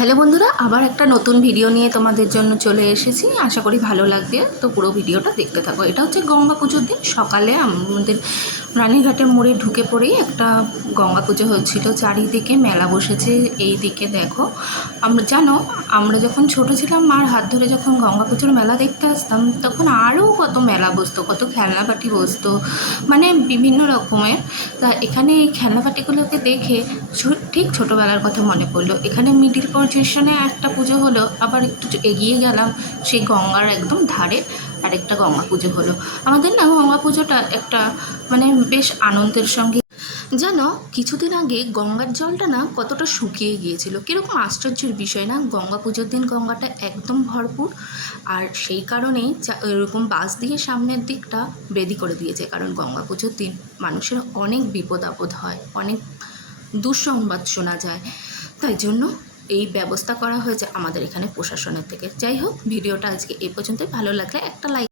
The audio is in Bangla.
হ্যালো বন্ধুরা, আবার একটা নতুন ভিডিও নিয়ে তোমাদের জন্য চলে এসেছি। আশা করি ভালো লাগবে। তো পুরো ভিডিওটা দেখতে থাকো। এটা হচ্ছে গঙ্গা পুজোর দিন। সকালে আমাদের রানীঘাটের মোড়ে ঢুকে পড়েই একটা গঙ্গা পুজো হচ্ছিল। চারিদিকে মেলা বসেছে। এই দিকে দেখো, আমরা জানো আমরা যখন ছোট ছিলাম, মার হাত ধরে যখন গঙ্গা পুজোর মেলা দেখতে আসতাম, তখন আরও কত মেলা বসতো, কত খেলনাপাটি বসতো মানে বিভিন্ন রকমের। তা এখানে এই খেলনাপাটিগুলোকে দেখে ঠিক ছোটোবেলার কথা মনে পড়ল। এখানে মিডিল পজিশনে একটা পুজো হলো, আবার একটু এগিয়ে গেলাম, সেই গঙ্গার একদম ধারে আরেকটা গঙ্গা পুজো হলো। আমাদের না গঙ্গা পুজোটা একটা মানে বেশ আনন্দের সঙ্গে জানো কিছুদিন আগে গঙ্গার জলটা না কতটা শুকিয়ে গিয়েছিল। কীরকম আশ্চর্যের বিষয় না? গঙ্গা পুজোর দিন গঙ্গাটা একদম ভরপুর আর সেই কারণেই এরকম বাস দিয়ে সামনের দিকটা বেদি করে দিয়েছে। কারণ গঙ্গা পুজোর দিন মানুষের অনেক বিপদ আপদ হয়, অনেক দুঃসংবাদ শোনা যায়। তাই জন্য এই ব্যবস্থা করা হয়েছে আমাদের এখানে প্রশাসনের থেকে। যাই হোক, ভিডিওটা আজকে এই পর্যন্তই। ভালো লাগলে একটা লাইক